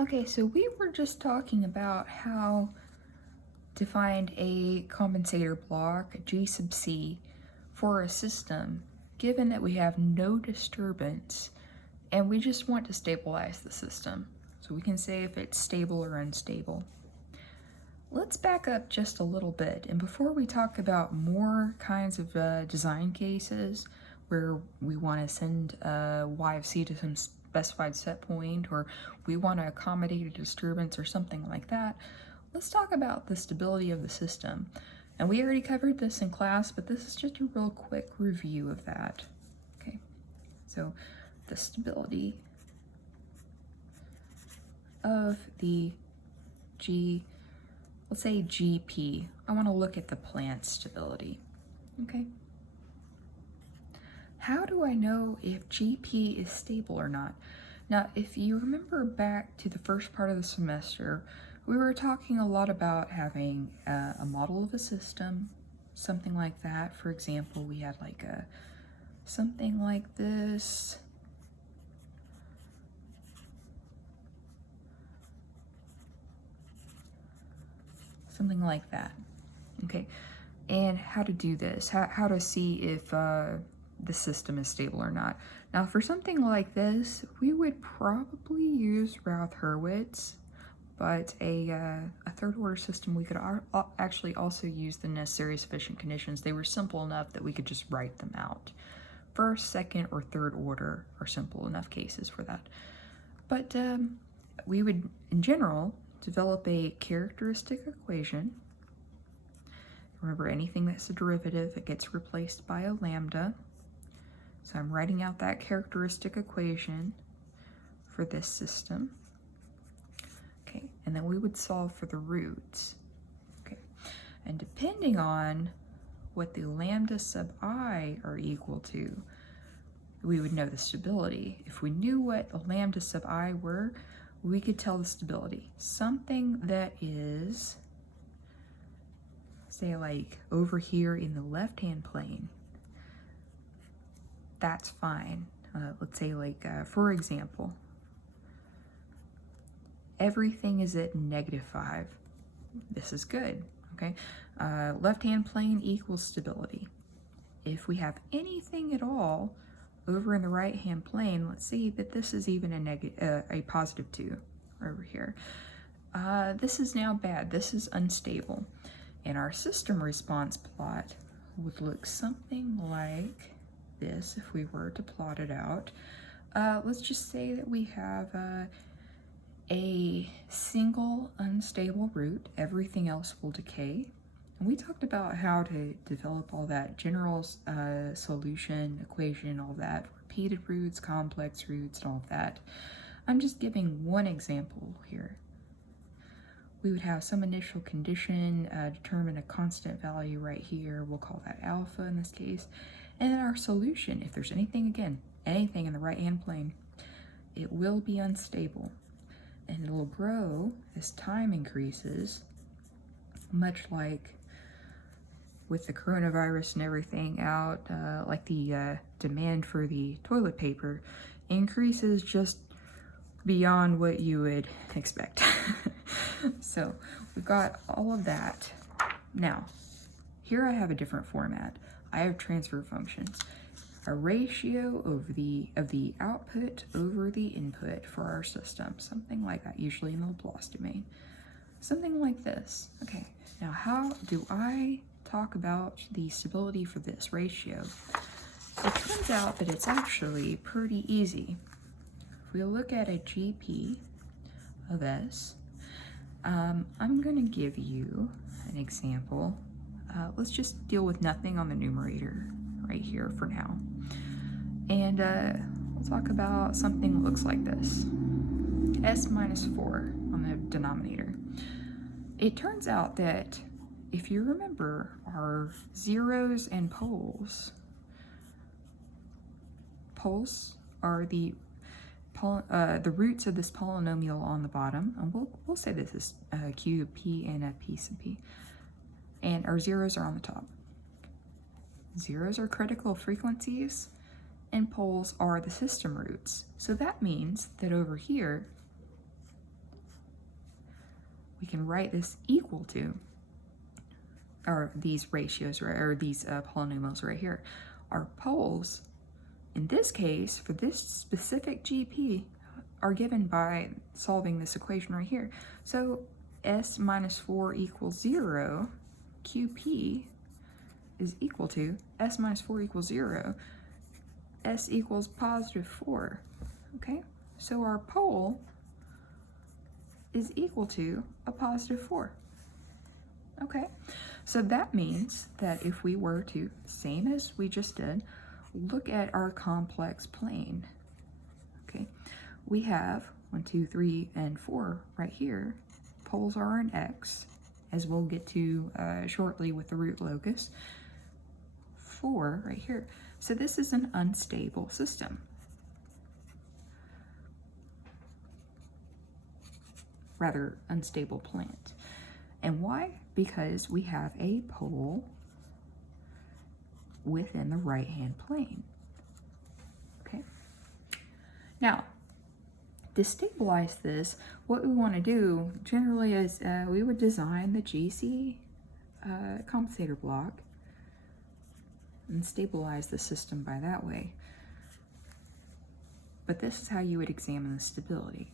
Okay, so we were just talking about how to find a compensator block, G sub C, for a system, given that we have no disturbance and we just want to stabilize the system. So we can say if it's stable or unstable. Let's back up just a little bit, and before we talk about more kinds of design cases where we want to send y of c to some specified set point, or we want to accommodate a disturbance or something like that, let's talk about the stability of the system. And we already covered this in class, but this is just a real quick review of that. Okay, so the stability of the G, let's say GP. I want to look at the plant stability. Okay. How do I know if GP is stable or not? Now, if you remember back to the first part of the semester, we were talking a lot about having a model of a system, something like that. For example, we had like something like this. Something like that. Okay. And how to do this, how to see if the system is stable or not. Now, for something like this, we would probably use Routh-Hurwitz, but a third order system, we could actually also use the necessary sufficient conditions. They were simple enough that we could just write them out. First, second, or third order are simple enough cases for that. But we would, in general, develop a characteristic equation. Remember, anything that's a derivative, it gets replaced by a lambda. So I'm writing out that characteristic equation for this system. Okay, and then we would solve for the roots. Okay, and depending on what the lambda sub I are equal to, we would know the stability. If we knew what a lambda sub I were, we could tell the stability. Something that is, say, like over here in the left-hand plane, that's fine. Let's say, like, for example, everything is at -5. This is good, okay? Left-hand plane equals stability. If we have anything at all over in the right-hand plane, let's see that this is even a +2 over here. This is now bad. This is unstable. And our system response plot would look something like this if we were to plot it out. Let's just say that we have a single unstable root. Everything else will decay. And we talked about how to develop all that general solution, equation, all that, repeated roots, complex roots, and all of that. I'm just giving one example here. We would have some initial condition, determine a constant value right here. We'll call that alpha in this case. And then our solution, if there's anything, again, anything in the right-hand plane, it will be unstable. And it'll grow as time increases, much like with the coronavirus and everything out, like the demand for the toilet paper increases just beyond what you would expect. So we've got all of that. Now, here I have a different format. I have transfer functions. A ratio of the output over the input for our system. Something like that, usually in the Laplace domain. Something like this. Okay, now how do I talk about the stability for this ratio? It turns out that it's actually pretty easy. If we look at a GP of S, I'm going to give you an example. Let's just deal with nothing on the numerator right here for now. And we'll talk about something that looks like this. S minus 4 on the denominator. It turns out that if you remember our zeros and poles are the roots of this polynomial on the bottom, and we'll say this is q of p and a p sub p, and our zeros are on the top. Zeros are critical frequencies, and poles are the system roots. So that means that over here, we can write this equal to, or these ratios, right, or these polynomials right here. Our poles, in this case, for this specific GP, are given by solving this equation right here. So s minus 4 equals 0, QP is equal to s minus 4 equals 0, s equals positive 4, okay? So our pole is equal to a positive 4, okay? So that means that if we were to, same as we just did, look at our complex plane, okay? We have 1, 2, 3, and 4 right here. Poles are in x, as we'll get to shortly with the root locus. 4 right here. So this is an unstable system. Rather, unstable plant. And why? Because we have a pole within the right-hand plane. Okay. Now, to stabilize this, what we want to do generally is we would design the GC compensator block and stabilize the system by that way. But this is how you would examine the stability.